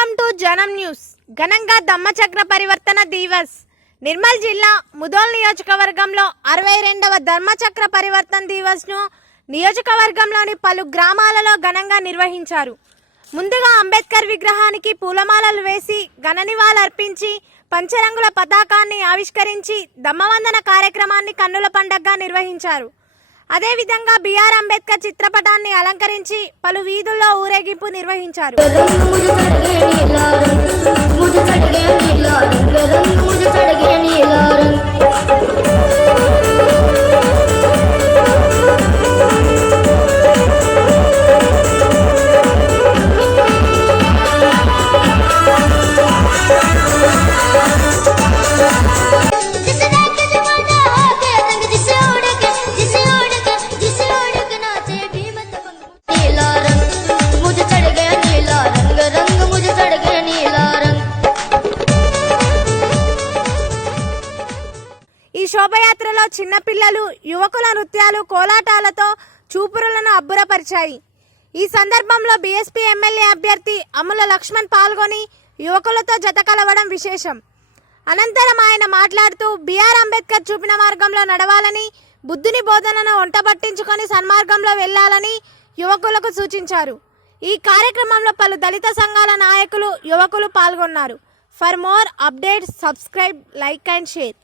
Welcome to జనం news. ఘనంగా ధమ్మచక్ర పరివర్తన దివస్. నిర్మల్ జిల్లా ముదోల్ నియోజకవర్గంలో అరవై రెండవ ధర్మచక్ర పరివర్తన దివస్ను నియోజకవర్గంలోని పలు గ్రామాలలో ఘనంగా నిర్వహించారు. ముందుగా అంబేద్కర్ విగ్రహానికి పూలమాలలు వేసి ఘన నివాళులర్పించి పంచరంగుల పతాకాన్ని ఆవిష్కరించి దమ్మవందన కార్యక్రమాన్ని కన్నుల పండగగా నిర్వహించారు. అదేవిధంగా బిఆర్ అంబేద్కర్ చిత్రపటాన్ని అలంకరించి పలు వీధుల్లో ఊరేగింపు నిర్వహించారు. శోభయాత్రలో చిన్నపిల్లలు యువకుల నృత్యాలు కోలాటాలతో చూపురులను అబ్బురపరిచాయి. ఈ సందర్భంలో బీఎస్పీ ఎమ్మెల్యే అభ్యర్థి అమల లక్ష్మణ్ పాల్గొని యువకులతో జత కలవడం విశేషం. అనంతరం ఆయన మాట్లాడుతూ బీఆర్ అంబేద్కర్ చూపిన మార్గంలో నడవాలని బుద్ధుని బోధనను ఒంటబట్టించుకొని సన్మార్గంలో వెళ్ళాలని యువకులకు సూచించారు. ఈ కార్యక్రమంలో పలు దళిత సంఘాల నాయకులు యువకులు పాల్గొన్నారు. For more updates subscribe like and share.